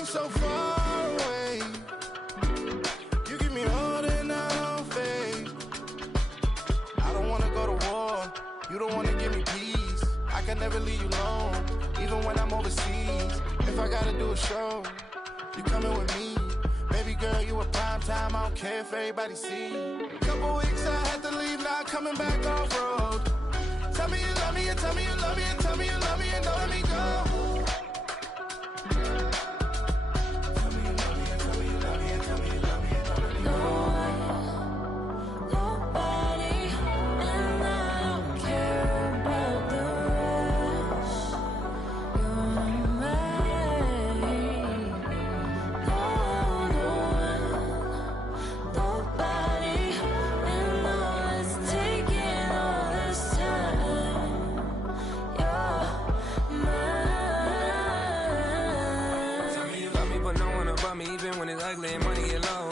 seem so far away. You give me all that I don't fade. I don't wanna go to war. You don't wanna give me peace. I can never leave you alone, even when I'm overseas. If I gotta do a show, you coming with me. Baby girl, you a prime time. I don't care if everybody see. Couple weeks I had to leave, now coming back off road. Tell me you love me, and tell me you love me, and tell me you love me, and don't let me go. Even when it's ugly and money get low.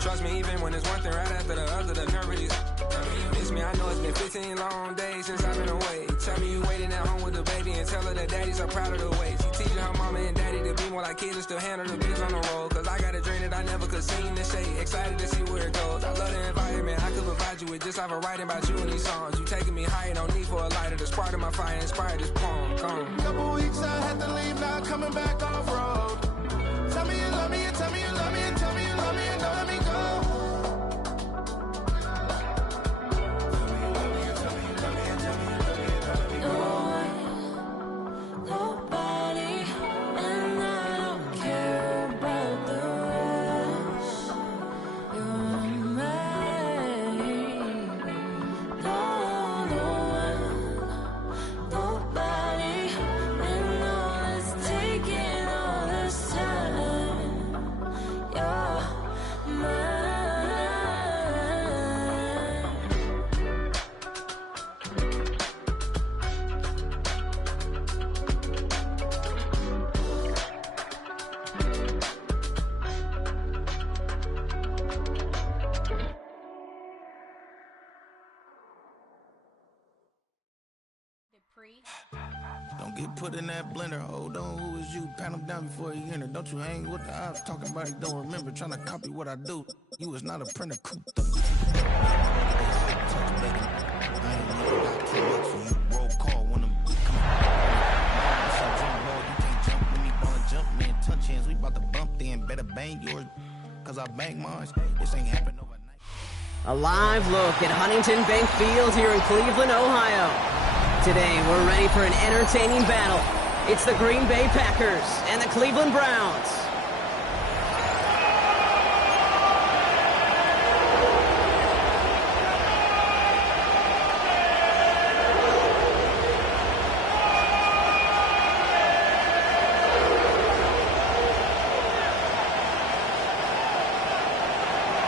Trust me, even when it's one thing right after the other, the nerve really miss me. I know it's been 15 long days since I've been away. Tell me you waiting at home with the baby and tell her that daddy's so proud of the way. She teaching her mama and daddy to be more like kids and still handle the biz on the road. Cause I got a dream that I never could see in the shade. Excited to see where it goes. I love the environment. I could provide you with just like a writing about you in these songs. You taking me higher, no need for a lighter. The spark of my fire inspired this poem. Come. Couple weeks I had to leave, now coming back off road. Tell me you love me, and tell me you love me, and tell me you love me, and don't let me go. Tell me you love me, and tell me you love me, and tell me you love me, and don't let me go. No one, nobody, and I don't care about the rest. You're mine. No one, nobody, and all is taking all this time. Don't get put in that blender. Hold on, who is you? Pat him down before he enter. Don't you hang with the ops talking about he don't remember. Trying to copy what I do. You was not a printer. Cooped up. I ain't never got too much for you. Roll call when I'm coming. You can't jump with me, ballin' jump, man. Touch hands, we bout to bump then. Better bang yours, cause I bang mine. This ain't happen overnight. A live look at Huntington Bank Field here in Cleveland, Ohio. Today, we're ready for an entertaining battle. It's the Green Bay Packers and the Cleveland Browns.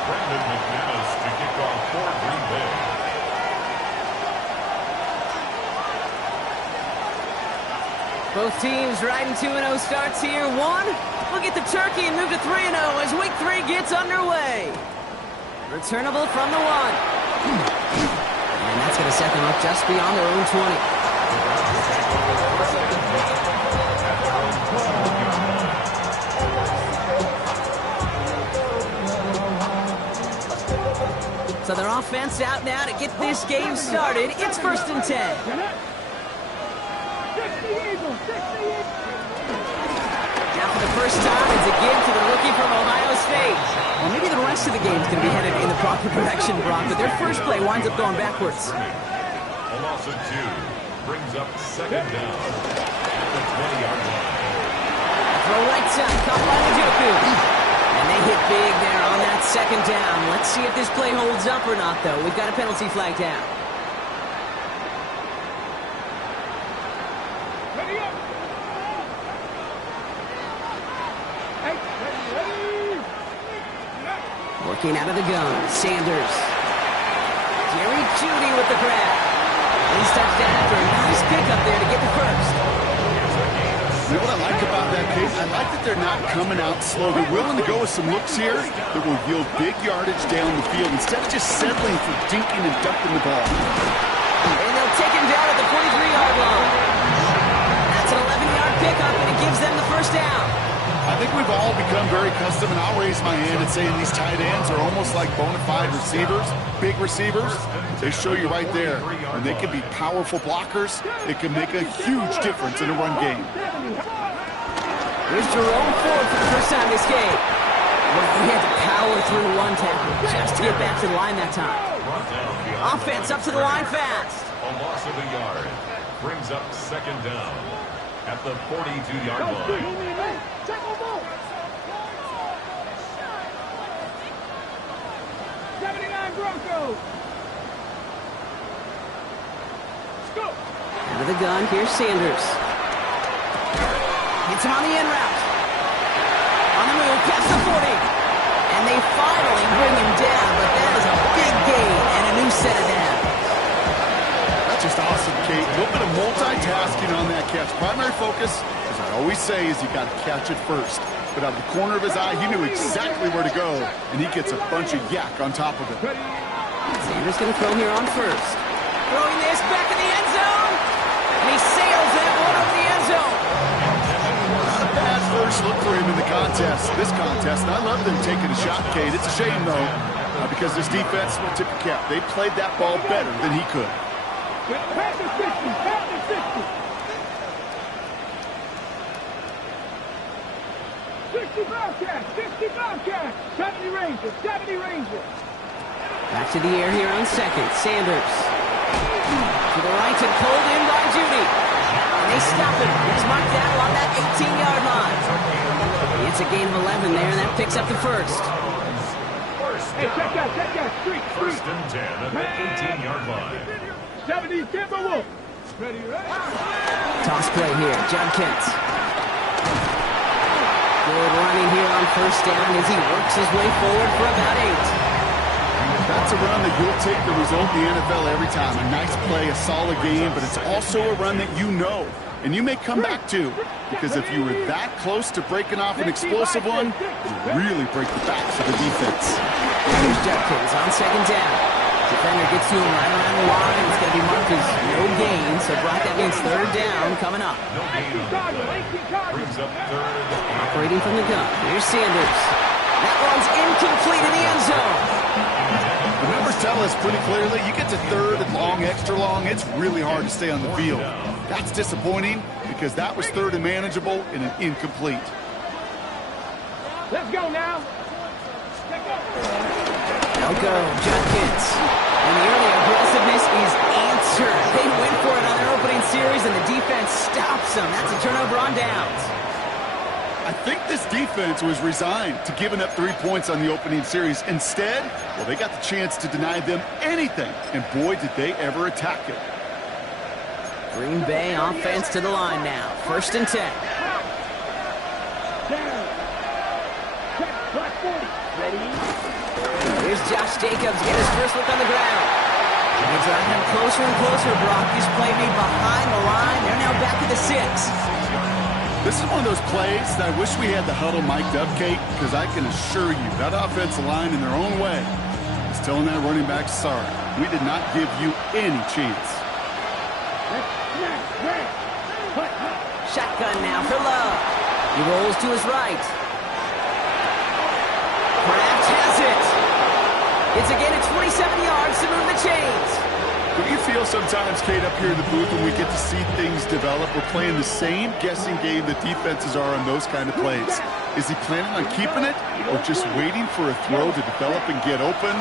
Brandon McManus to kick off for Green Bay. Both teams riding 2-0 starts here. One, we'll get the turkey and move to 3-0 as week 3 gets underway. Returnable from the one. And that's going to set them up just beyond their own 20. So their offense out now to get this game started. It's 1st and 10. Now for the first time, it's a give to the rookie from Ohio State. Well, maybe the rest of the game's going to be headed in the proper direction, Brock, but their first play winds up going backwards. A loss of 2 brings up 2nd down at the 20-yard line. Throw right side, caught by Njoku. And they hit big there on that 2nd down. Let's see if this play holds up or not, though. We've got a penalty flag down. Working out of the gun, Sanders. Jerry Jeudy with the grab. He's touchdown after a nice pickup there to get the first. You know what I like about that, Case? I like that they're not coming out slow. They're willing to go with some looks here that will yield big yardage down the field instead of just settling for dinking and dumping the ball. And they'll take him down at the 43-yard line. That's an 11-yard pickup, and it gives them the first down. I think we've all become very accustomed, and I'll raise my hand and saying these tight ends are almost like bona fide receivers, big receivers. They show you right there. And they can be powerful blockers. It can make a huge difference in a run game. Here's Jerome Ford for the first time this game. Well, he had to power through one tackle just to get back to the line that time. Offense up to the line fast. A loss of a yard brings up second down at the 42-yard line. 79 Broncos. Let's go. Out of the gun, here's Sanders. Hits him on the in route. On the move, past the 40. And they finally bring him down, but that is a big gain and a new set of downs. That's just awesome, Kate. A little bit of multitasking on that catch. Primary focus, as I always say, is you got to catch it first. But out of the corner of his eye, he knew exactly where to go, and he gets a bunch of yak on top of it. Sanders going to throw here on first. Throwing this back in the end zone. And he sails that one over the end zone. Not a bad first look for him in the contest. This contest, and I love them taking a shot, Kate. It's a shame, though, because this defense will tip the cap. They played that ball better than he could. Pass the 60. Pass the 60. 60 Bobcats. 60 Bobcats. 70 Rangers. 70 Rangers. Back to the air here on second. Sanders. To the right and pulled in by Judy. And they stop him. He's Mark Dattle on that 18-yard line. It's a gain of 11 there, and that picks up the first. Hey, check that. Street. First and 10 at the 18-yard line. 70 Timberwolves. Ready. Toss play here. Judkins. Good running here on first down as he works his way forward for about 8. That's a run that you'll take the result in the NFL every time. A nice play, a solid game, but it's also a run that you know, and you may come back to, because if you were that close to breaking off an explosive one, you really break the backs of the defense. Here's Judkins on second down. Defender gets to him right around the line. It's going to be marked as no gain, so Brock, that means third down coming up. No gain on the play. Brings up third. Operating from the gun. Here's Sanders. That one's incomplete in the end zone. The numbers tell us pretty clearly, you get to third and long, extra long, it's really hard to stay on the field. That's disappointing because that was third and manageable and an incomplete. Let's go now. They'll go. Judkins. And the early aggressiveness is answered. They went for it on their opening series, and the defense stops them. That's a turnover on downs. I think this defense was resigned to giving up 3 points on the opening series. Instead, well, they got the chance to deny them anything, and boy, did they ever attack it. Green Bay offense to the line now. First and 10. Here's Josh Jacobs getting his first look on the ground. He's driving him closer and closer, Brock. This play made behind the line. They're now back at the 6. This is one of those plays that I wish we had the huddle mic'd up, Kate, because I can assure you that offensive line in their own way is telling that running back, sorry, we did not give you any chance. Shotgun now for Love. He rolls to his right. Kraft has it. It's again at 27 yards to move the chains. Do you feel sometimes, Kate, up here in the booth when we get to see things develop, we're playing the same guessing game that defenses are on those kind of plays? Is he planning on keeping it or just waiting for a throw to develop and get open?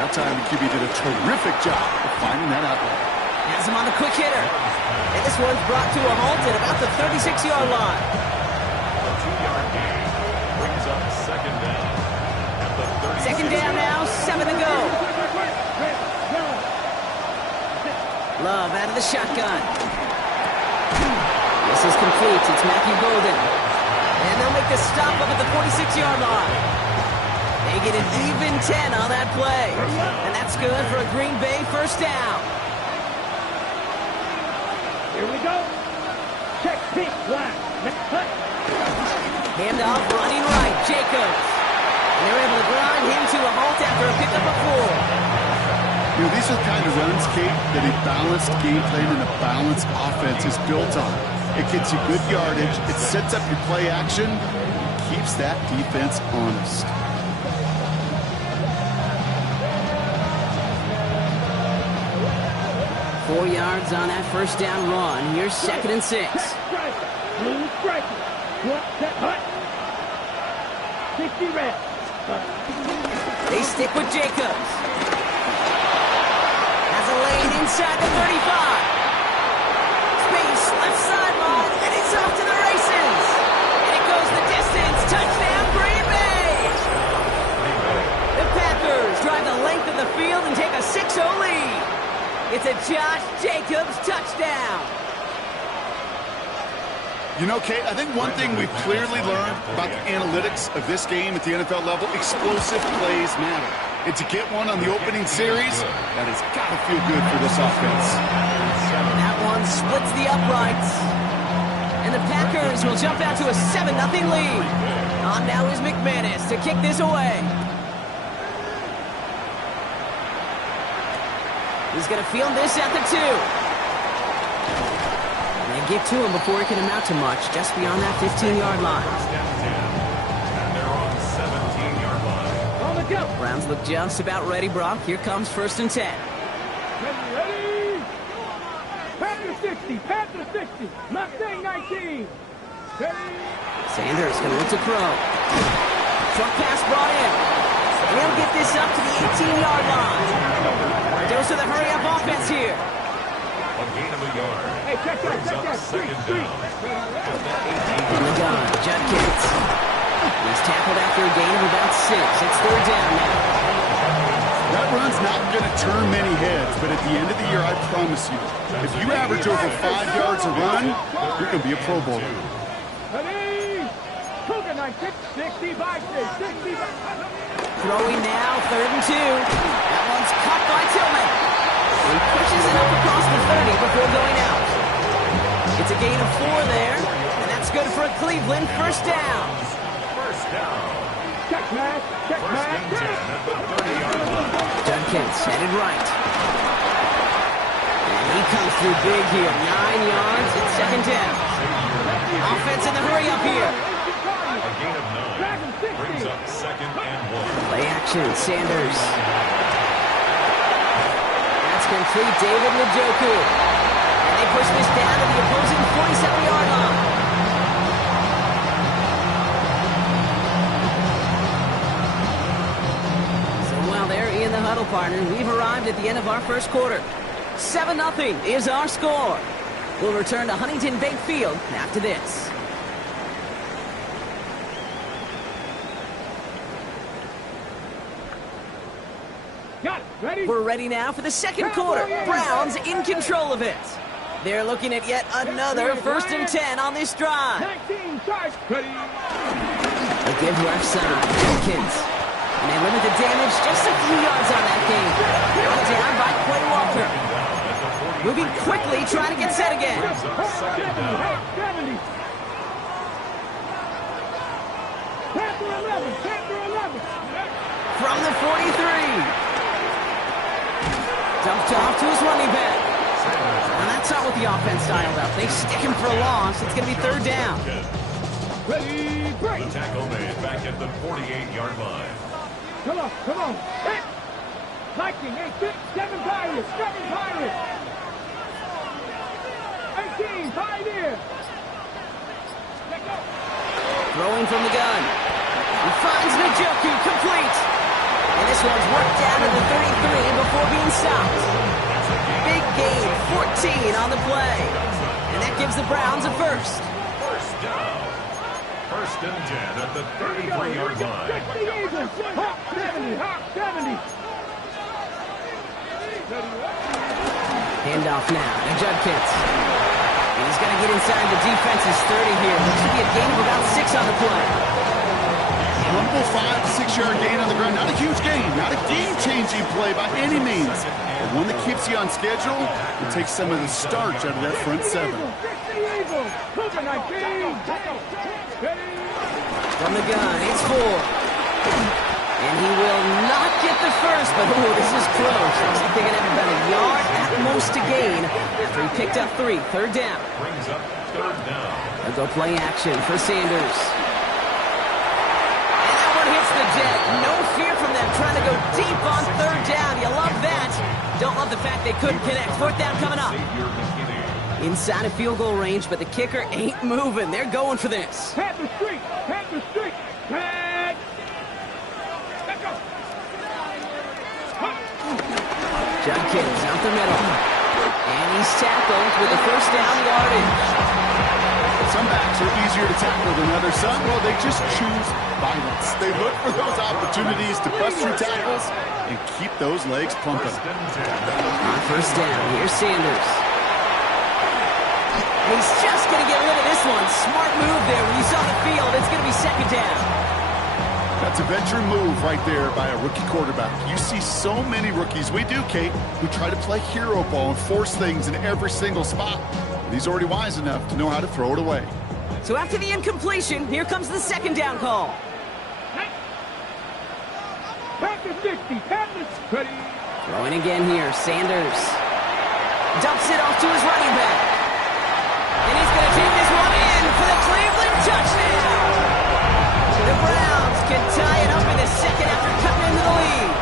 That time the QB did a terrific job of finding that outlet. Has him on the quick hitter. And this one's brought to a halt at about the 36-yard line. A 2-yard gain brings up second down at the 36. Second down now, 7 to go. Love out of the shotgun. This is complete. It's Matthew Golden. And they'll make the stop up at the 46-yard line. They get an even 10 on that play. And that's good for a Green Bay first down. Here we go. Check pink line. Handoff running right. Jacobs. And they're able to grind him to a halt after a pickup of 4. You know, these are the kind of runs, Kate, that a balanced game plan and a balanced offense is built on. It gets you good yardage. It sets up your play action. keeps that defense honest. Four yards on that first down run. Here's 2nd and 6. Blue striker. What? Set hut. 60 reps. They stick with Jacobs. Has a lane inside the 35. Space, left sideline, and he's off to the races. And it goes the distance. Touchdown, Green Bay. The Packers drive the length of the field and take a 6-0 lead. It's a Josh Jacobs touchdown. You know, Kate, I think one thing we've clearly learned about the analytics of this game at the NFL level, explosive plays matter. And to get one on the opening series, that has got to feel good for this offense. That one splits the uprights. And the Packers will jump out to a 7-0 lead. On now is McManus to kick this away. He's going to field this at the 2. And they get to him before it can amount to much, just beyond that 15-yard line. And they're on the 17-yard line. On the go. Browns look just about ready, Brock. Here comes 1st and 10. Ready? Panther 60. Panther 60. Mustang 19. Ready? Sanders going to look to throw. Short pass brought in. He'll get this up to the 18-yard line. Goes to the hurry-up offense here. A gain of a yard. Hey, check that. Second down. On the gun, Judkins. He's tackled after a gain of about 6. It's 3rd down now. That run's not going to turn many heads, but at the end of the year, I promise you, if you average over 5 yards a run, you're going to be a Pro Bowler. Ready? Cougar 60 by 6. 60 by 6. Throwing now, 3rd and 2. That one's caught by Tillman. He pushes it up across the 30 before going out. It's a gain of 4 there, and that's good for a Cleveland 1st down. First down. Check, man. Check, First man. and 10 at the 30-yard line. Judkins headed right. And he comes through big here. 9 yards. It's 2nd down. Offense in the hurry up here. A gain of 9 brings up 2nd and 1. Play action, Sanders. That's complete, David Njoku. And they push this down to the opposing 47-yard line. So while they're in the huddle, partner, we've arrived at the end of our first quarter. 7-0 is our score. We'll return to Huntington Bank Field after this. Got it. Ready? We're ready now for the second quarter. Browns in control of it. They're looking at yet another 1st and 10 on this drive. 19 charge. Ready? They give left side, Jenkins. And they limit the damage just a few yards on that game. Brought down by Quay Walker. Moving quickly, trying to get set again. 70. Panther 11. Panther 11. From the 43. Dumped off to his running back. And that's not what the offense dialed up. They stick him for a loss. It's going to be 3rd down. Ready? Break. The tackle made back at the 48-yard line. Come on. Hit. Viking, 7 Pirates. 7 Pirates. 18, Pioneer. Let go. Throwing from the gun. He finds Njoku, complete. And this one's worked down to the 33 before being stopped. Big gain, 14 on the play. And that gives the Browns a first. First down. 1st and 10 at the 33-yard line. 60 Eagles. Hawk 70. Hawk 70. Handoff now to Judkins. And he's going to get inside the defense's 30 here. Looks to be a gain of about 6 on the play. Humble 5 to 6 yard gain on the ground. Not a huge gain, not a game-changing play by any means, but one that keeps you on schedule and takes some of the starch out of that front 7. 60 Eagles. Cougar 19. Ready? From the gun, it's 4. And he will not get the first, but this is close. Looks like they're going to have about a yard at most to gain after he picked up 3. 3rd down. Brings up 3rd down. They'll go play action for Sanders. back, they couldn't connect. Fourth down coming up. Inside of field goal range, but the kicker ain't moving. They're going for this. Panther streak! Panther streak! Tag! Let's go! Judkins out the middle. And he's tackled with the first down yardage. Some backs are easier to tackle than others. Some, well, they just choose violence. They look for those opportunities to bust through tackles and keep those legs pumping. On first down, here's Sanders. He's just going to get rid of this one. Smart move there. When you saw the field, it's going to be second down. That's a veteran move right there by a rookie quarterback. You see so many rookies, we do, Kate, who try to play hero ball and force things in every single spot. He's already wise enough to know how to throw it away. So after the incompletion, here comes the second down call. Panther 60! Panther ready! Throwing again here, Sanders. Dumps it off to his running back. And he's going to take this one in for the Cleveland touchdown. The Browns can tie it up in the second after cutting into the lead.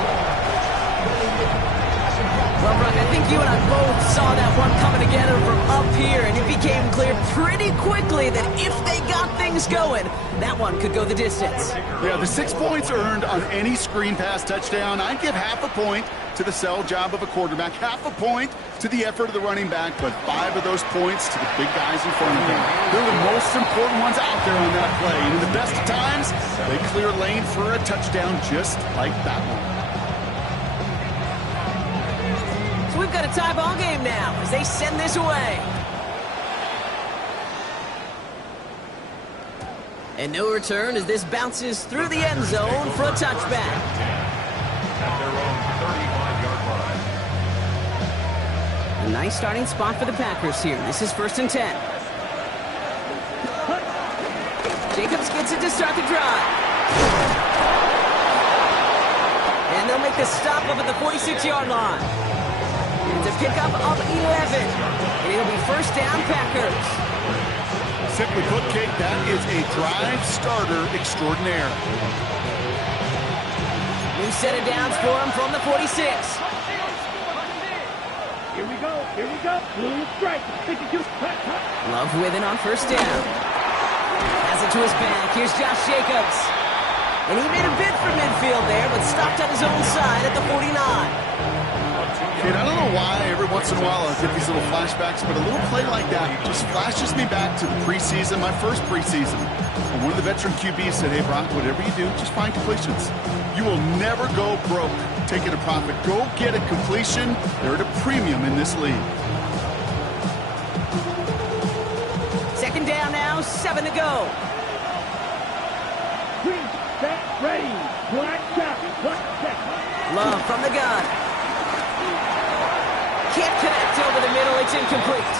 Well, Brock, I think you and I both saw that one coming together from up here, and it became clear pretty quickly that if they got things going, that one could go the distance. Yeah, the 6 points earned on any screen pass touchdown. I'd give half a point to the sell job of a quarterback, half a point to the effort of the running back, but 5 of those points to the big guys in front of him. They're the most important ones out there on that play, and in the best of times, they clear lane for a touchdown just like that one. So we've got a tie ball game now as they send this away. And no return as this bounces through the end zone for a touchback. At their own 35-yard line. A nice starting spot for the Packers here. This is 1st and 10. Jacobs gets it to start the drive. And they'll make the stop up at the 46-yard line. It's a pickup of 11. And it'll be first down, Packers. Simply put, Kate, that is a drive starter extraordinaire. New set of downs for him from the 46. Here we go! Here we go! Blue strike! 52! Love with it on first down. Has it to his back. Here's Josh Jacobs. And he made a bid for midfield there, but stopped on his own side at the 49. Kate, I don't know why every once in a while I get these little flashbacks, but a little play like that just flashes me back to the preseason, my first preseason. And one of the veteran QBs said, hey, Brock, whatever you do, just find completions. You will never go broke taking a profit. Go get a completion. They're at a premium in this league. Second down now, 7 to go. Green, set, ready! Black shot! Black check! Love from the gun. Can't connect over the middle. It's incomplete.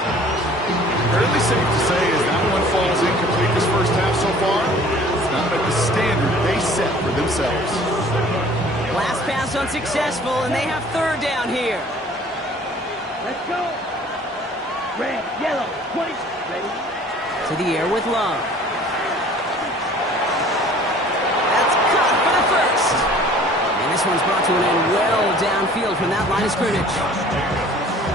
Fairly safe to say as that one falls incomplete this first half so far, it's not at the standard they set for themselves. Last pass unsuccessful, and they have third down here. Let's go! Red, yellow, 20, ready? To the air with Love. That's caught for the first. And this one's brought to an end well downfield from that line of scrimmage.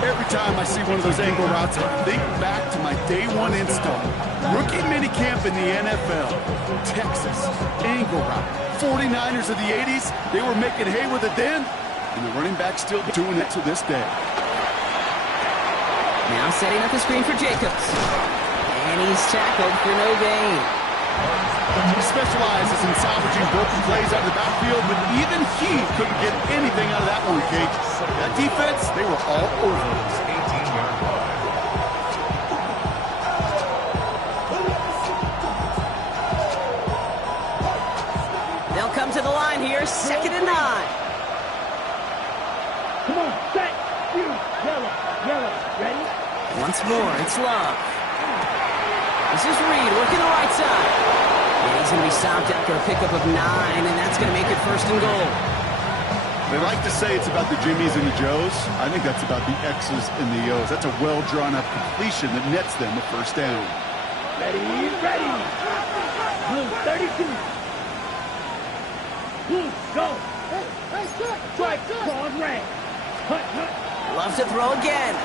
Every time I see one of those angle routes, I think back to my day one install. Rookie minicamp in the NFL. Texas, angle route. 49ers of the 80s, they were making hay with it then, and the running back's still doing it to this day. Now setting up the screen for Jacobs. And he's tackled for no gain. He specializes in salvaging broken plays out of the backfield, but even he couldn't get anything out of that one, Kate. That defense, they were all over it. 18-yard line. They'll come to the line here, 2nd and 9. Come on, set, you, yellow, yellow, ready? Once more, it's Love. This is Reed working the right side. And he's going to be stopped after a pickup of 9, and that's going to make it 1st and goal. They like to say it's about the Jimmies and the Joes. I think that's about the X's and the O's. That's a well-drawn-up completion that nets them a first down. Ready, ready! Blue, 32. Blue, go! Strike, cross, red. Hut, hut. Loves to throw again.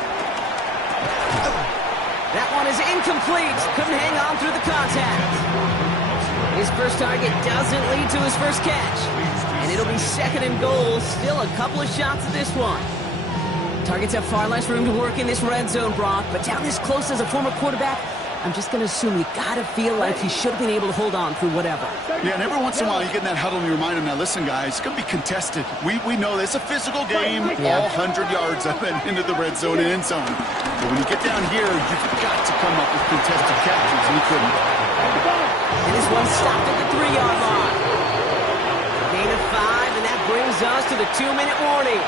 That one is incomplete. Couldn't hang on through the contact. His first target doesn't lead to his first catch. And it'll be second and goal. Still a couple of shots at this one. Targets have far less room to work in this red zone, Brock. But down this close as a former quarterback, I'm just going to assume you got to feel like he should have been able to hold on through whatever. Yeah, and every once in a while you get in that huddle and you remind him, now listen, guys, it's going to be contested. We know it's a physical game, all 100 yards up and into the red zone and end zone. But when you get down here, you've got to come up with contested catches, and he couldn't. And this one stopped at the 3-yard line. Gain of 5, and that brings us to the 2-minute warning.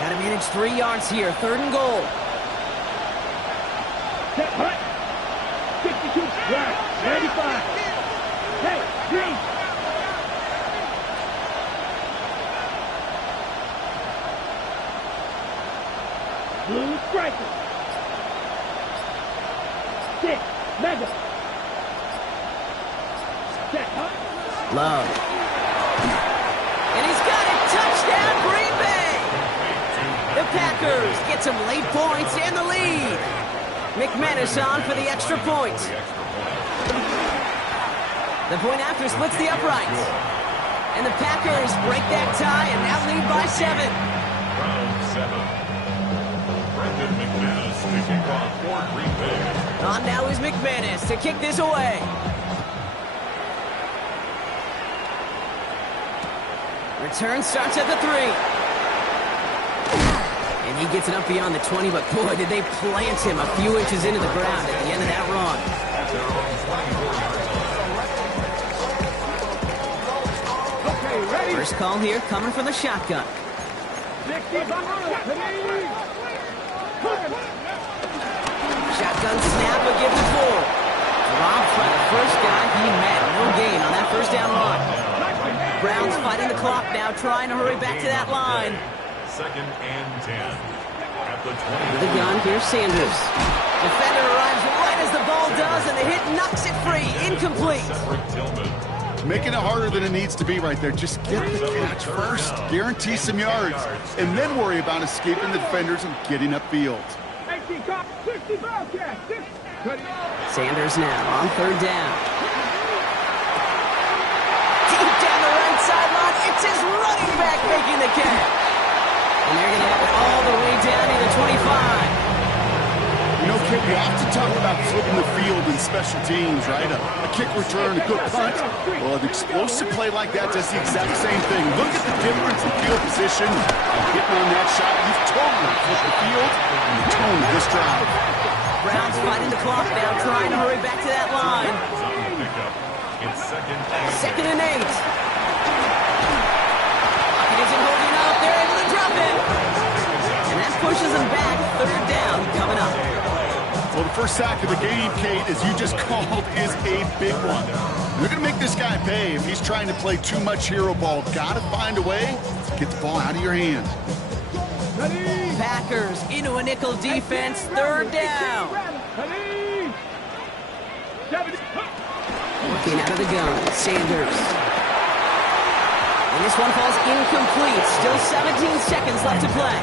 Got to manage 3 yards here. 3rd and goal. Set, hut. 62, right, 95. Hey, green. Blue striker. 6, mega. Set, hut. Love. And he's got it. Touchdown, Green Bay. The Packers get some late points and the lead. McManus on for the extra point. The point after splits the uprights. And the Packers break that tie and now lead by 7. Round 7. Brendan McManus to kick off for Green Bay. On now is McManus to kick this away. Return starts at the 3. And he gets it up beyond the 20, but boy, did they plant him a few inches into the ground at the end of that run. Okay, ready. First call here coming from the shotgun. 65, Shotgun snap, but gives it 4. Dropped by the first guy he met. No gain on that first down run. Browns fighting the clock now, trying to hurry back to that line. 2nd and 10. At the 20. With the gun, here's Sanders. Defender arrives right as the ball does, and the hit knocks it free. Incomplete. Cedric Tillman. Making it harder than it needs to be right there. Just get the catch first. Guarantee some yards. And then worry about escaping the defenders and getting upfield. 18, cop, 60, Bobcat, 6. Sanders now on 3rd down. Deep down the right sideline, it's his running back making the catch. And they're going to have it all the way down to the 25. You know, Kip, you have to talk about flipping the field in special teams, right? A kick return, a good punt. Well, an explosive play like that does the exact same thing. Look at the difference in field position. Getting on that shot, you've totally flipped the field and the tone of this drive. Browns fighting the clock now, trying to hurry back to that line. It's 2nd Second and 8. and 8. Pocket isn't holding up. They're able to drop it. And that pushes them back. 3rd down coming up. Well, the first sack of the game, Kate, as you just called, is a big one. They're going to make this guy pay if he's trying to play too much hero ball. Got to find a way to get the ball out of your hands. Packers into a nickel defense. 3rd down. Working out of the gun, Sanders. And this one falls incomplete. Still 17 seconds left to play.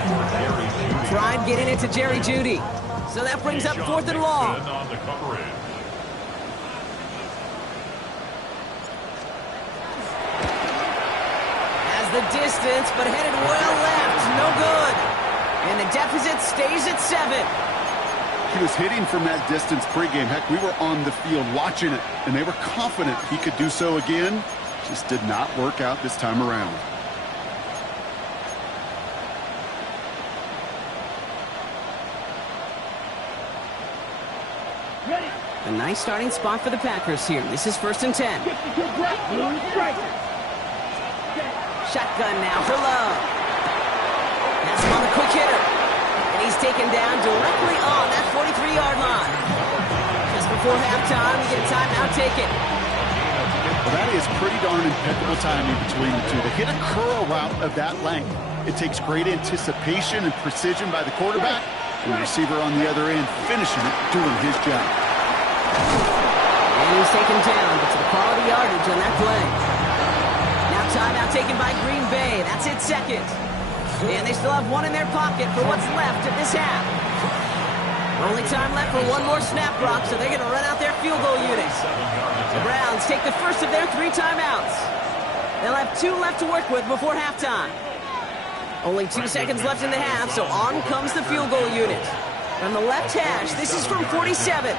Tried getting it to Jerry Jeudy. So that brings up 4th and long. On the coverage. Has the distance, but headed well left. No good. And the deficit stays at 7. He was hitting from that distance pregame. Heck, we were on the field watching it, and they were confident he could do so again. Just did not work out this time around. A nice starting spot for the Packers here. This is 1st and 10. Shotgun now for Love. That's him on the quick hitter. And he's taken down directly on that 43-yard line. Just before halftime, we get a timeout taken. Well, that is pretty darn impeccable timing between the two. To hit a curl route of that length, it takes great anticipation and precision by the quarterback, The receiver on the other end finishing it, doing his job. And he's taken down, but to the quality yardage on that play. Now timeout taken by Green Bay. That's it, second. And they still have one in their pocket for what's left of this half. Only time left for one more snap, Brock, so they're going to run out their field goal unit. The Browns take the first of their 3 timeouts. They'll have 2 left to work with before halftime. Only 2 seconds left in the half, so on comes the field goal unit. From the left hash, this is from 47.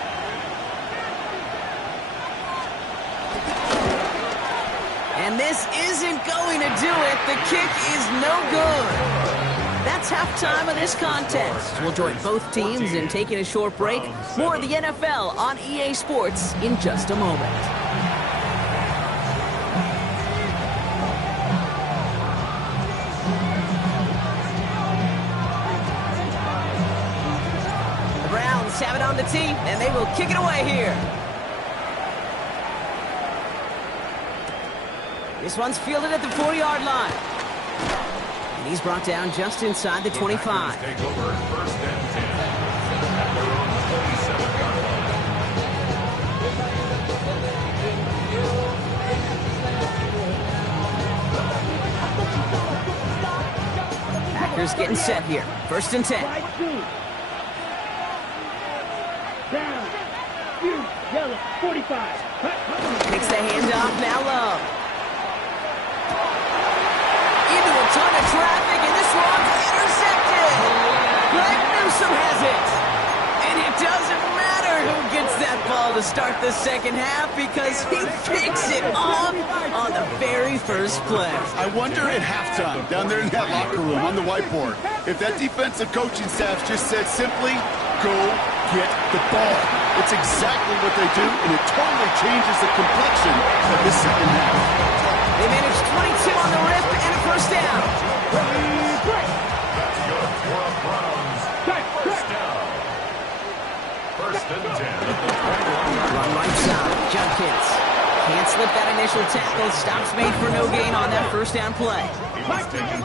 And this isn't going to do it. The kick is no good. That's halftime of this contest. We'll join both teams in taking a short break. More of the NFL on EA Sports in just a moment. The Browns have it on the tee, and they will kick it away here. This one's fielded at the 4-yard line. And he's brought down just inside the 25. Take over first and 10 at their own 47-yard line. Packers getting set here. First and 10. Down. You, yellow, 45. Takes the handoff, now Love. Into a ton of traffic, and this one's intercepted. Greg Newsome has it. And it doesn't matter who gets that ball to start the second half because he picks it off on the very first play. I wonder at halftime, down there in that locker room on the whiteboard, if that defensive coaching staff just said simply, go get the ball. It's exactly what they do, and it totally changes the complexion of this second half. They managed 22 on the rip and a first down. That's good for a Browns. First down. First and 10 at the 21. Run right side, Judkins. Can't slip that initial tackle. Stops made for no gain on that first down play.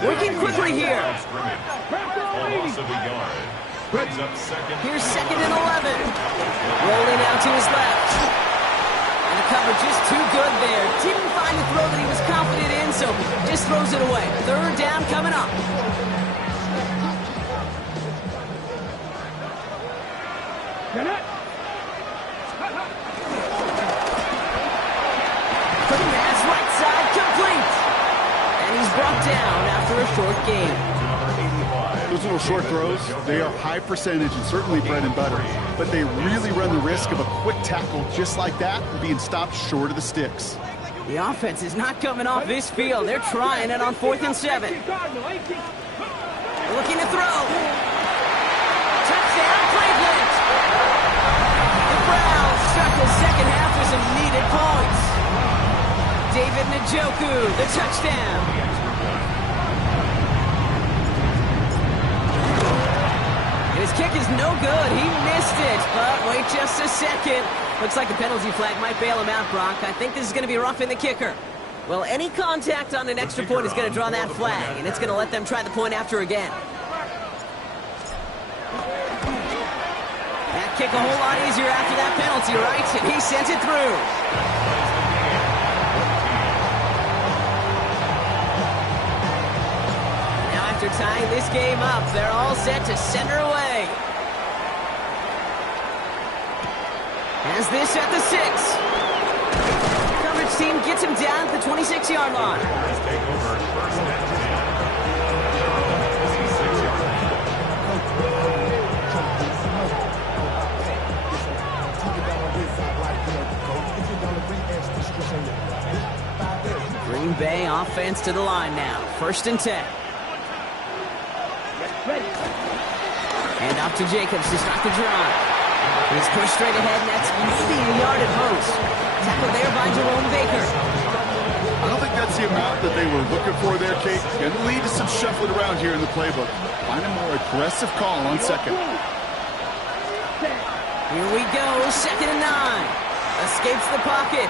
Working quickly here. Loss of a yard. Brings up second. Here's second and 11. Rolling out to his left. And the coverage is too good there. Didn't find the throw that he was confident in, so just throws it away. Third down coming up. Pass right side complete. And he's brought down after a short gain. Those little short throws, they are high percentage and certainly bread and butter, but they really run the risk of a quick tackle just like that and being stopped short of the sticks. The offense is not coming off this field. They're trying it on 4th and 7. Looking to throw. Touchdown, Cleveland. The Browns start the second half with some needed points. David Njoku, the touchdown. His kick is no good. He missed it, but wait just a second. Looks like the penalty flag might bail him out, Brock. I think this is going to be roughing the kicker. Well, any contact on an extra point is going to draw that flag, and it's going to let them try the point after again. That kick a whole lot easier after that penalty, right? And he sent it through. After tying this game up, they're all set to send her away. As this at the 6. Coverage team gets him down at the 26-yard line. Take over first and 26 yards. Green Bay offense to the line now. First and 10. And off to Jacobs to start the drive. He's pushed straight ahead, and that's maybe a yard at most. Tackled there by Jerome Baker. I don't think that's the amount that they were looking for there, Kate. Going to lead to some shuffling around here in the playbook. Find a more aggressive call on second. Here we go, second and 9. Escapes the pocket.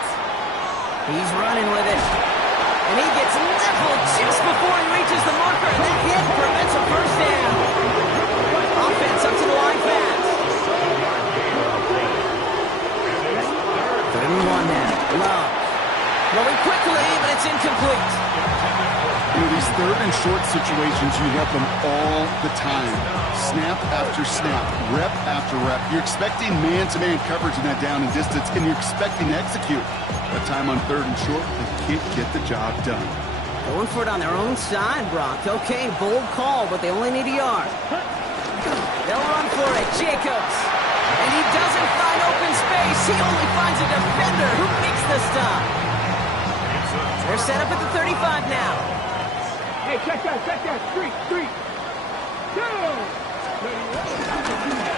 He's running with it. And he gets leveled just before he reaches the marker, and that hit prevents a first down. Offense up to the line. know, these third and short situations, you rep them all the time. Snap after snap, rep after rep. You're expecting man-to-man coverage in that down and distance, and you're expecting to execute. That time on third and short, they can't get the job done. Going for it on their own side, Brock. Okay, bold call, but they only need a yard. They'll run for it, Jacobs. And he doesn't find open space. He only finds a defender who makes the stop. They're set up at the 35 now. Hey, check that. Street. Down.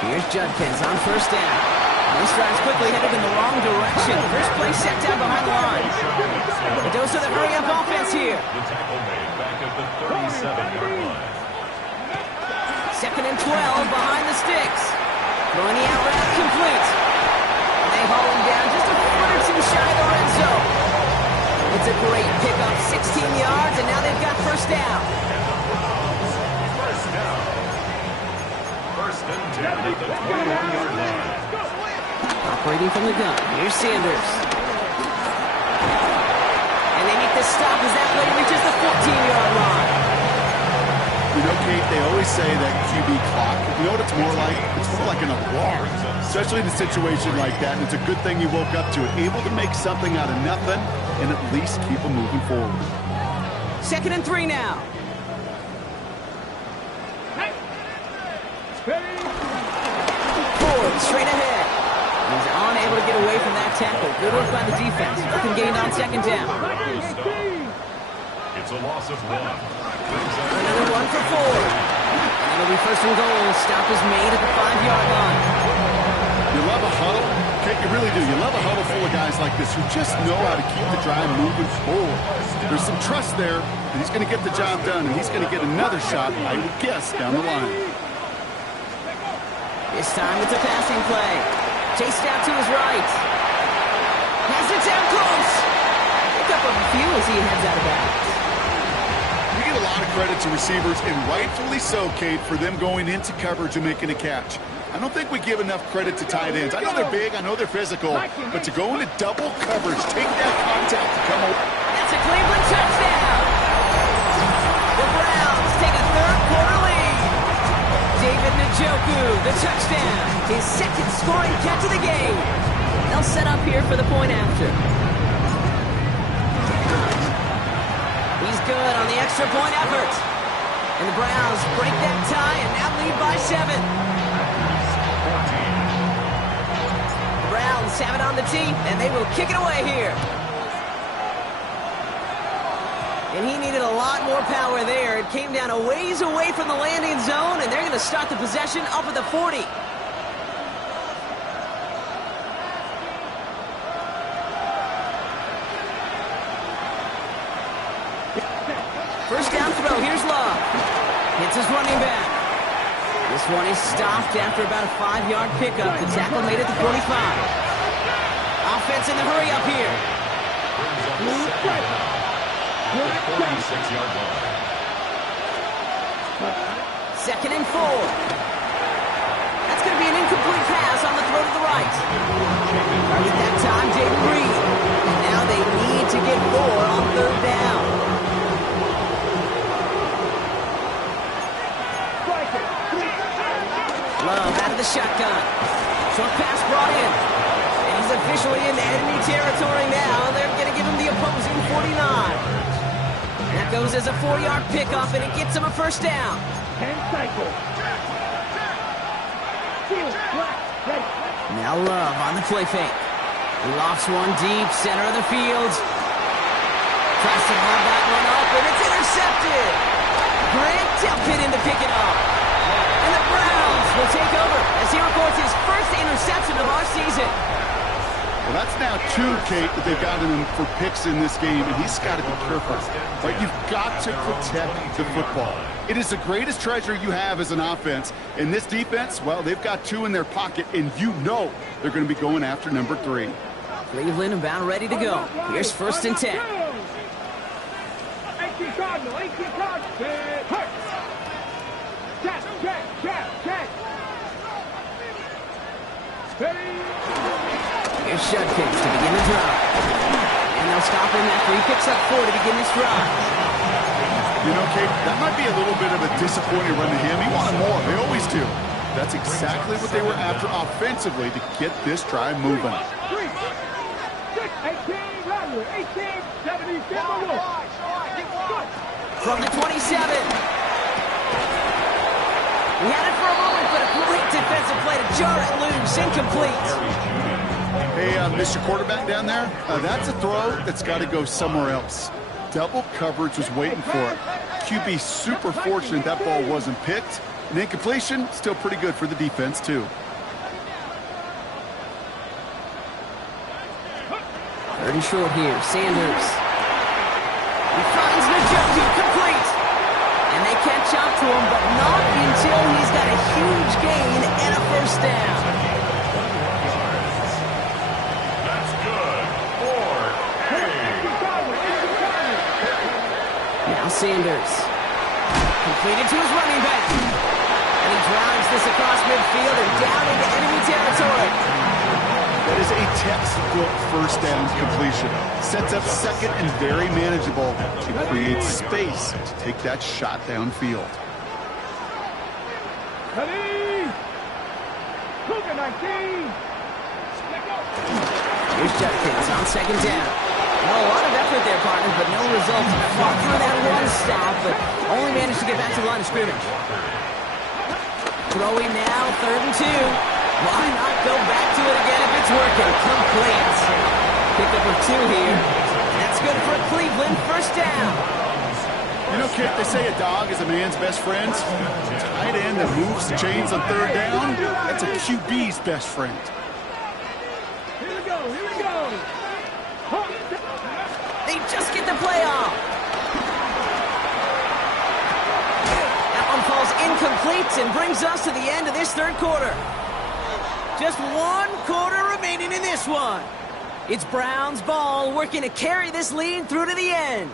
Here's Judkins on first down. This drive's quickly headed in the wrong direction. First play set down behind the line. The dose of the hurry-up offense here. The tackle made back at the 37-yard line. Second and 12 behind the sticks. Throwing the out route complete. And they haul him down just a foot or two shy of the red zone. It's a great pickup, 16 yards, and now they've got first down. First and 10 at the 21-yard line. Operating from the gun. Here's Sanders. And they make the stop as that play reaches the 14-yard line. You know, Kate, they always say that QB clock, you know what it's more like? It's more like an alarm, especially in a situation like that, and it's a good thing you woke up to it. Able to make something out of nothing and at least keep them moving forward. Second and 3 now. Ford straight ahead. He's unable to get away from that tackle. Good work by the defense. Nothing gained on second down. It's a loss of 1. Another one for Ford. And it'll be first and goal. Stop is made at the 5-yard line. You love a huddle? Kate, you really do. You love a huddle full of guys like this who just know how to keep the drive moving forward. There's some trust there that he's going to get the job done, and he's going to get another shot, I would guess, down the line. This time it's a passing play. Chased out to his right. Has it down close. Pick up a few as he heads out of bounds. You get a lot of credit to receivers, and rightfully so, Kate, for them going into coverage and making a catch. I don't think we give enough credit to tight ends. I know they're big, I know they're physical, but to go into double coverage, take that contact to come over. That's a Cleveland touchdown. The Browns take a third-quarter lead. David Njoku, the touchdown. His second scoring catch of the game. They'll set up here for the point after. He's good on the extra point effort. And the Browns break that tie and now lead by 7. The Browns have it on the tee, and they will kick it away here. And he needed a lot more power there. It came down a ways away from the landing zone, and they're going to start the possession up at the 40. First down throw, here's Love. Hits his running back. This one is stopped after about a 5-yard pickup. The tackle made it to 45. Offense in the hurry up here. 46-yard line. Second and 4. That's going to be an incomplete pass on the throw to the right. Target that time, Jaden Reed. And now they need to get more on third down. Love out of the shotgun. Short pass brought in. And he's officially in enemy territory now. They're going to give him the opposing 49. That goes as a 4-yard pickup, and it gets him a first down. 10 cycles. Now Love on the play fake. He lofts one deep, center of the field. Tries to lob that one up, and it's intercepted. Grant Delpit in to pick it up. And the Browns will take over as he records his first interception of our season. Well, that's now 2, Kate, that they've gotten him for picks in this game, and he's got to be careful. Right? You've got to protect the football. It is the greatest treasure you have as an offense. And this defense, well, they've got 2 in their pocket, and you know they're going to be going after number 3. Cleveland about ready to go. Here's first and 10. 18 Cardinal. Here's Judkins to begin the drive. And they'll stop him after he picks up 4 to begin this drive. You know, Kate, that might be a little bit of a disappointing run to him. He wanted more. They always do. That's exactly what they were after offensively to get this drive moving. 3, 6, 18, Rattler, 18, 70, Timberwolf. From the 27. He had it for a moment, but a great defensive play to jar it loose. Incomplete. Hey, Mr. Quarterback down there, that's a throw that's got to go somewhere else. Double coverage was waiting for it. QB super fortunate that ball wasn't picked. And incompletion, still pretty good for the defense, too. Third and short here, Sanders. He finds Njoku, complete. And they catch up to him, but not until he's got a huge gain and a first down. That's good. 4. Now Sanders. Completed to his running back. And he drives this across midfield and down into enemy territory. That is a textbook first down completion. Sets up second and very manageable to create space to take that shot downfield. Khalid! Cougar 19. Here's Judkins on second down. Well, a lot of effort there, partner, but no results. Fought through that one stop, but only managed to get back to the line of scrimmage. Throwing now, 3rd and 2. Why not go back to it again if it's working? Complete. Pickup of 2 here. That's good for Cleveland. First down. You know, Kit, they say a dog is a man's best friend. Tight end that moves the chains on 3rd down, that's a QB's best friend. Here we go, here we go. They just get the play off. That one falls incomplete and brings us to the end of this 3rd quarter. Just 1 quarter remaining in this one. It's Browns ball working to carry this lead through to the end.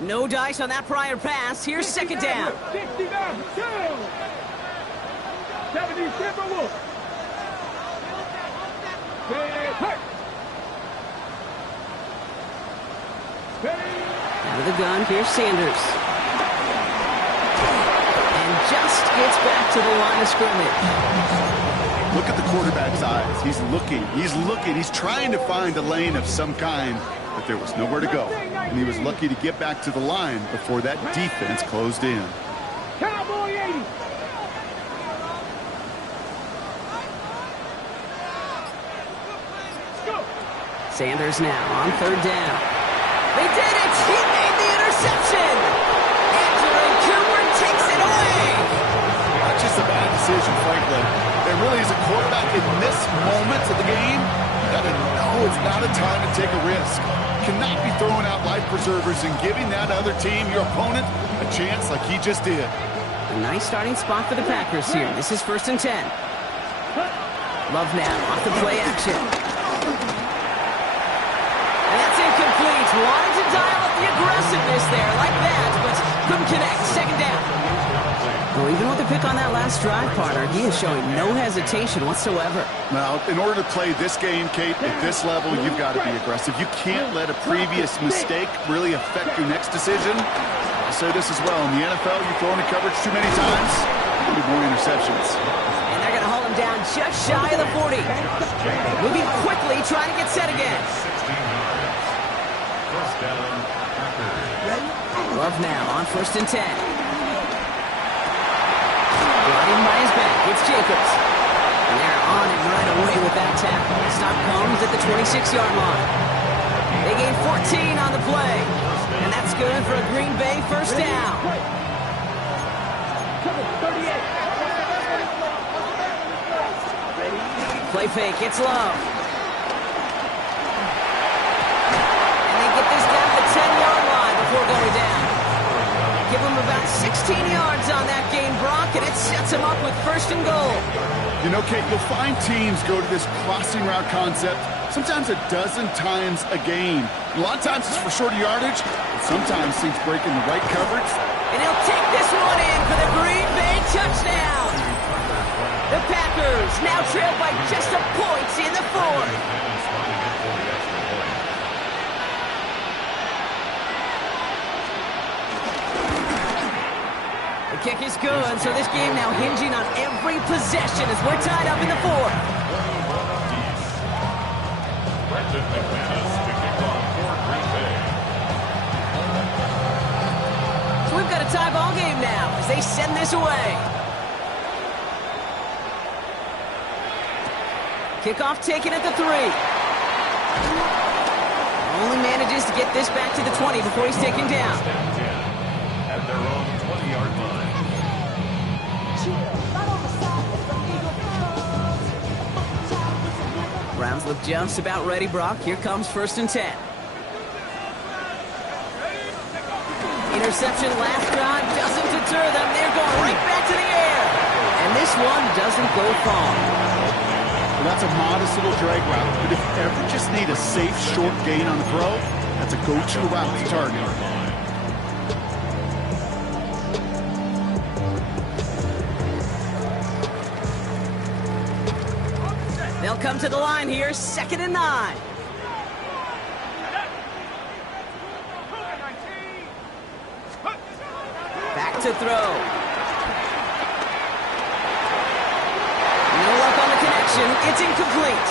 No dice on that prior pass. Here's 2nd down. 69, 2. 70, Timberwolf. Out of the gun, here's Sanders. And just gets back to the line of scrimmage. Look at the quarterback's eyes. He's looking, he's trying to find a lane of some kind, but there was nowhere to go. And he was lucky to get back to the line before that defense closed in. Cowboy 80. Sanders now on 3rd down. They did it! He made the interception! Andrew Cooper takes it away! Not just a bad decision, frankly. There really is a quarterback in this moment of the game. You gotta know it's not a time to take a risk. Cannot be throwing out life preservers and giving that other team, your opponent, a chance like he just did. A nice starting spot for the Packers here. This is 1st and 10. Love now off the play action. And that's incomplete. Wanted to dial up the aggressiveness there like that, but couldn't connect. 2nd down. Well, even with the pick on that last drive, partner, he is showing no hesitation whatsoever. Now, in order to play this game, Kate, at this level, you've got to be aggressive. You can't let a previous mistake really affect your next decision. I'll say this as well. In the NFL, you throw into coverage too many times, there'll be more interceptions. And they're going to hold him down just shy of the 40. Moving quickly, trying to get set again. First down, Packers. Love now on 1st and 10. Running by his back, it's Jacobs. And they're on him right away with that tackle. Stop comes at the 26-yard line. They gain 14 on the play. And that's good for a Green Bay first down. Play fake, it's Love. And they get this down to the 10-yard line before going down. Give them about 6 16 yards on that gain, Brock, and it sets him up with first and goal. You know, Kate, you'll find teams go to this crossing route concept sometimes a dozen times a game. A lot of times it's for shorter yardage, but sometimes things break in the right coverage. And he'll take this one in for the Green Bay touchdown. The Packers now trail by just a point in the fourth. The kick is good, so this game now hinging on every possession as we're tied up in the fourth. Brendan McManus to kick off for Green Bay. So we've got a tie ball game now as they send this away. Kickoff taken at the 3. Only manages to get this back to the 20 before he's taken down. At their own 20-yard line. Browns look just about ready, Brock. Here comes 1st and 10. Interception last drive doesn't deter them. They're going right back to the air. And this one doesn't go far. Well, that's a modest little drag route, but if you ever just need a safe, short gain on the throw, that's a go-to route to target. They'll come to the line here, 2nd and 9. Back to throw. No luck on the connection. It's incomplete.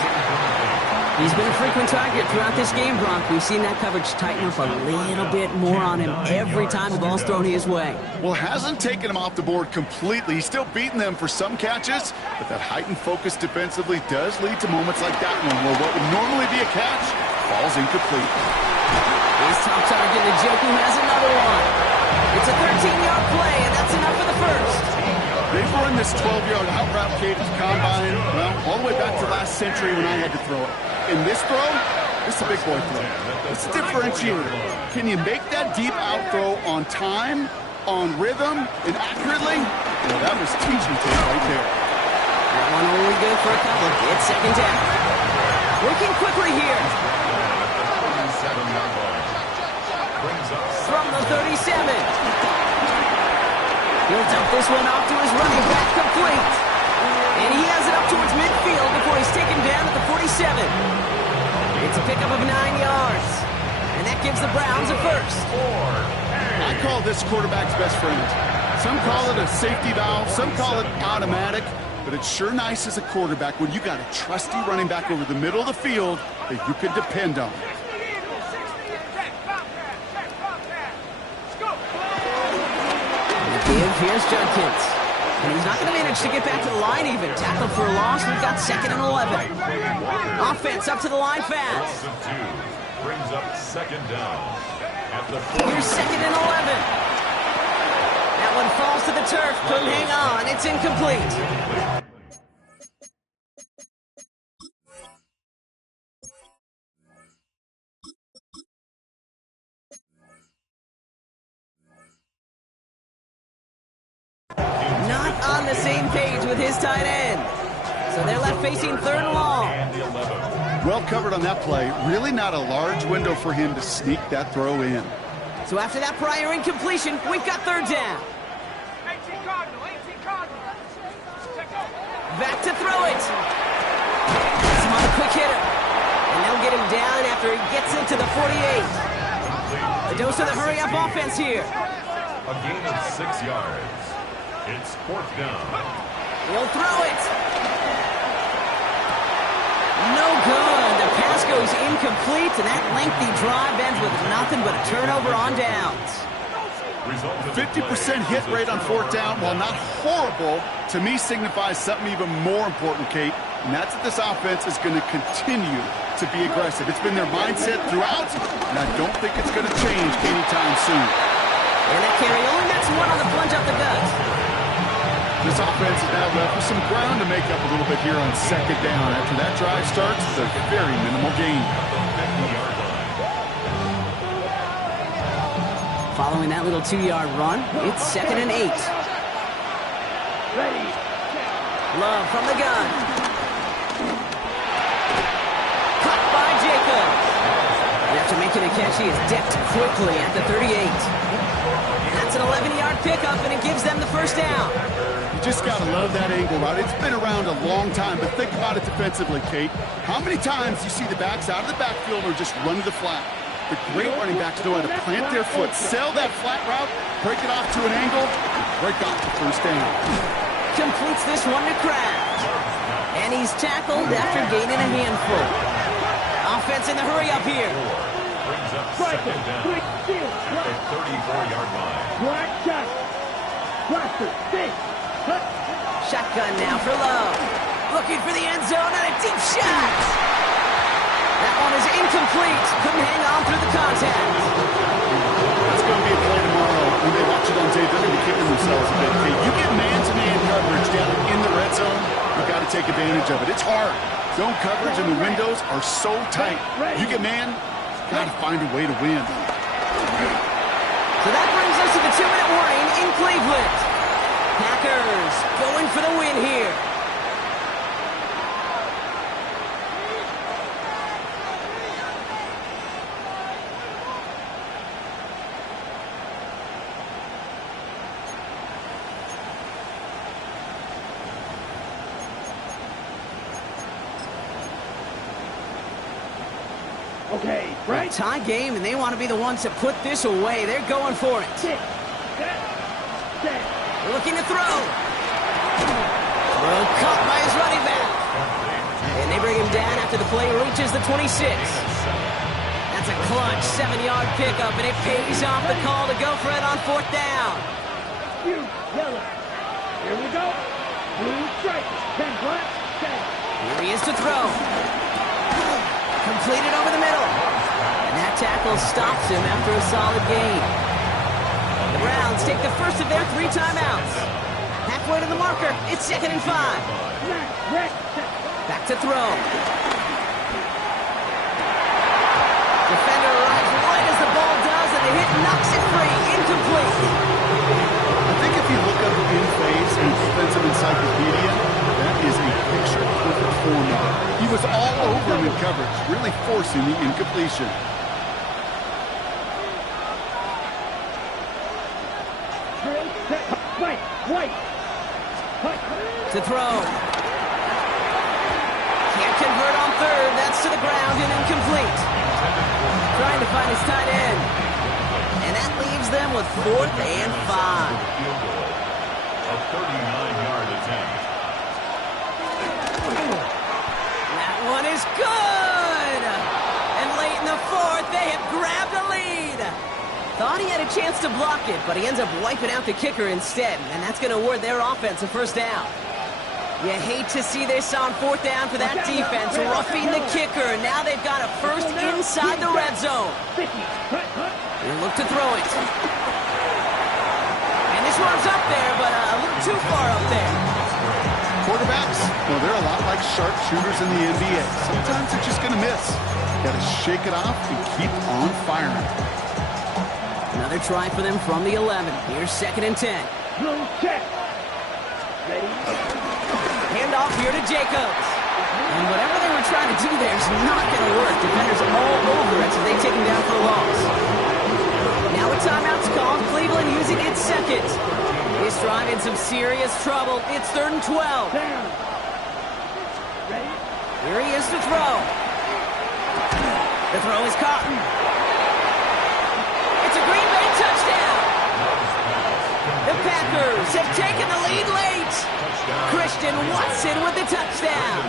He's been a frequent target throughout this game, Brock. We've seen that coverage tighten up a little bit more on him every time the ball's thrown his way. Well, hasn't taken him off the board completely. He's still beating them for some catches, but that heightened focus defensively does lead to moments like that one where what would normally be a catch falls incomplete. His top target, Njoku, has another one. It's a 13-yard play, and that's enough for the first. They've run this 12-yard out route, Kate, at the combine, well, all the way back to last century when I had to throw it. In this throw, this is a big boy throw. It's a differentiator. Can you make that deep out throw on time, on rhythm, and accurately? Well, that was teaching tape right there. That one only good for a couple. It's 2nd down. Working quickly here. From the 37. He'll dump this one off to his running back, complete. And he has it up towards midfield before he's taken down at the 47. It's a pickup of 9 yards. And that gives the Browns a first. I call this quarterback's best friend. Some call it a safety valve, some call it automatic, but it's sure nice as a quarterback when you got a trusty running back over the middle of the field that you can depend on. Here's Judkins. And he's not going to manage to get back to the line even. Tackled for a loss. We've got 2nd and 11. Offense up to the line fast. Brings up 2nd down. At the Here's 2nd and 11. That one falls to the turf. Couldn't hang on. It's incomplete. Not on the same page with his tight end. So they're left facing 3rd and long. Well covered on that play. Really not a large window for him to sneak that throw in. So after that prior incompletion, we've got 3rd down. Back to throw it. Smart quick hitter. And they'll get him down after he gets into the 48. A dose of the hurry-up offense here. A gain of 6 yards. It's 4th down. He'll throw it. No good. The pass goes incomplete, and that lengthy drive ends with nothing but a turnover on downs. 50% hit rate on 4th down, while not horrible, to me signifies something even more important, Kate, and that's that this offense is going to continue to be aggressive. It's been their mindset throughout, and I don't think it's going to change anytime soon. And that carry only gets one on the plunge up the gut. This offense is now left with some ground to make up a little bit here on 2nd down. After that drive starts, it's a very minimal gain. Following that little 2-yard run, it's 2nd and 8. Ready. Love from the gun. Cut by Jacobs. And after making a catch, he is decked quickly at the 38. That's an 11-yard pickup, and it gives them the first down. You just got to love that angle, right? It's been around a long time, but think about it defensively, Kate. How many times you see the backs out of the backfield or just run to the flat? The great running backs know how to plant their foot, sell that flat route, break it off to an angle, break off the first down. Completes this one to Kraft. And he's tackled after gaining a handful. Offense in the hurry up here. Brings up second down at the 34-yard line. Black shot. Blaster. Six. Shotgun now for Love. Looking for the end zone and a deep shot. That one is incomplete. Couldn't hang on through the contact. That's going to be a play tomorrow. When they watch it on tape, they're going to be kicking themselves a bit. Kate, you get man-to-man coverage down in the red zone, you've got to take advantage of it. It's hard. Zone coverage and the windows are so tight. You get man, got to find a way to win. So that brings us to the 2-minute warning in Cleveland. Packers going for the win here. Okay, right. Tie game, and they want to be the ones to put this away. They're going for it. Six. Set. Looking to throw. Well, caught by his running back. And they bring him down after the play reaches the 26. That's a clutch 7-yard pickup, and it pays off the call to go for it on 4th down. You, yellow. Here we go. Blue stripe. 10 black. 10. Here he is to throw. Completed over the middle. And that tackle stops him after a solid gain. The Browns take the first of their 3 timeouts. Halfway to the marker, it's 2nd and 5. Back to throw. Defender arrives right as the ball does, and the hit knocks it free. Incomplete. I think if you look up in phase in defensive encyclopedia, that is a picture-perfect formula. He was all over him in coverage, really forcing the incompletion. To throw. Can't convert on 3rd. That's to the ground and incomplete. Trying to find his tight end. And that leaves them with 4th and 5. A 39-yard attempt. That one is good! And late in the 4th, they have grabbed a lead. Thought he had a chance to block it, but he ends up wiping out the kicker instead, and that's going to award their offense a first down. You hate to see this on 4th down for that defense, roughing the kicker. Now they've got a first inside the red zone. They look to throw it. And this one's up there, but a little too far up there. Quarterbacks, well, they're a lot like sharpshooters in the NBA. Sometimes they're just going to miss. Got to shake it off and keep on firing. Another try for them from the 11. Here's 2nd and 10. Blue check. Ready? Handoff here to Jacobs. And whatever they were trying to do there is not going to work. Defenders all over it, so they take him down for a loss. Now a timeout's called. Cleveland using its second. This drive in some serious trouble. It's 3rd and 12. Down. Ready? Here he is to throw. The throw is caught. It's a Green Bay touchdown. The Packers have taken the lead late. Christian Watson with the touchdown.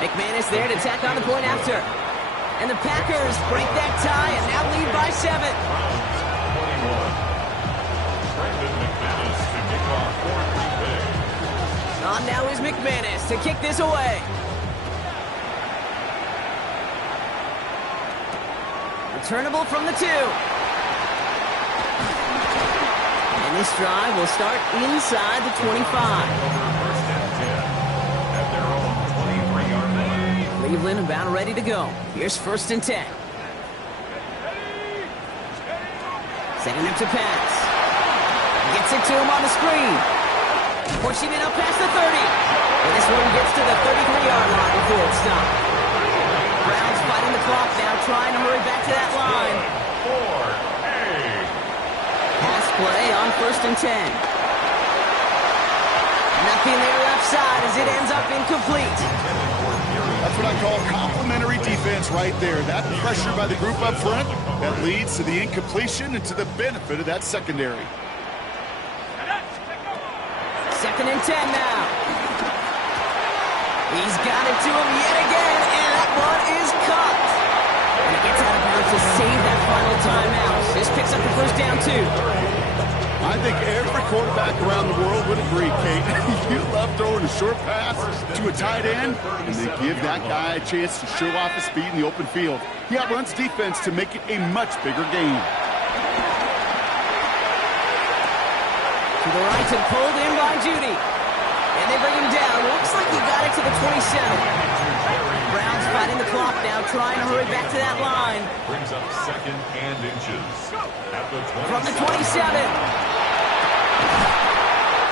McManus there to tack on the point after. And the Packers break that tie and now lead by 7. On now is McManus to kick this away. Returnable from the 2. And this drive will start inside the 25. Cleveland about ready to go. Here's 1st and 10. Setting up to pass. Gets it to him on the screen. Pushing it up past the 30. And this one gets to the 33-yard line before it's stopped. Browns fighting the clock now, trying to hurry back to that line. 4A. Pass play on 1st and 10. Nothing there left side as it ends up incomplete. That's what I call complimentary defense right there. That pressure by the group up front, that leads to the incompletion and to the benefit of that secondary. 2nd and 10 now. He's got it to him yet again, and that one is caught. And he gets out of bounds to save that final timeout. This picks up the 1st down, too. I think every quarterback around the world would agree, Kate. You love throwing a short pass to a tight end, and they give that guy a chance to show off his speed in the open field. He outruns defense to make it a much bigger game. To the right and pulled in by Judy. And they bring him down. Looks like he got it to the 27. Browns fighting the clock now, trying to hurry back to that line. Brings up 2nd and inches. At the 27. From the 27.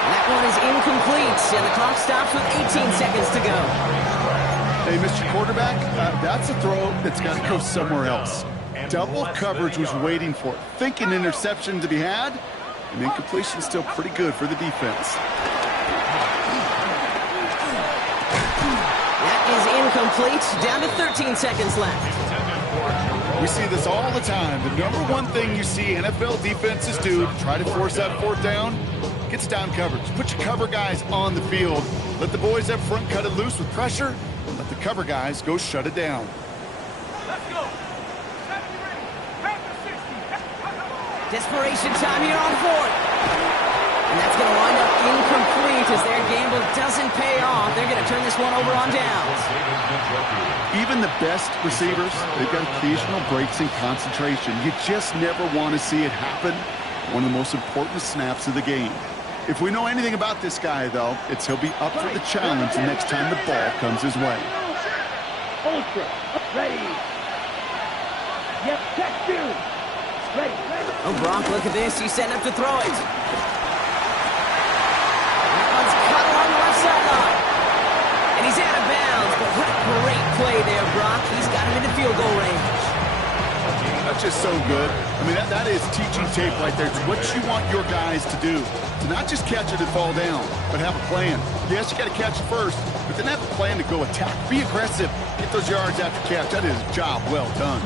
And that one is incomplete, and the clock stops with 18 seconds to go. Hey, Mr. Quarterback, that's a throw that's got to go somewhere else. Double coverage was waiting for it. Thinking interception to be had, and incompletion still pretty good for the defense. That is incomplete. Down to 13 seconds left. We see this all the time. The number one thing you see NFL defenses do to try to force that 4th down, gets down coverage. Put your cover guys on the field. Let the boys up front cut it loose with pressure. Let the cover guys go shut it down. Let's go. Desperation time here on 4th. And that's going to wind up incomplete as their gamble doesn't pay off. They're going to turn this one over on downs. Even the best receivers, they've got occasional breaks in concentration. You just never want to see it happen. One of the most important snaps of the game. If we know anything about this guy, though, it's he'll be up for the challenge the next time the ball comes his way. Ultra. Ready. Yep, check 2. Ready. Oh, Brock, look at this. He's setting up to throw it. That one's cut along the left sideline. And he's out of bounds. But what a great play there, Brock. He's got him into field goal range. That's just so good. I mean, that is teaching tape right there. It's what you want your guys to do. To not just catch it and fall down, but have a plan. Yes, you got to catch it first, but then have a plan to go attack. Be aggressive. Get those yards after catch. That is a job well done.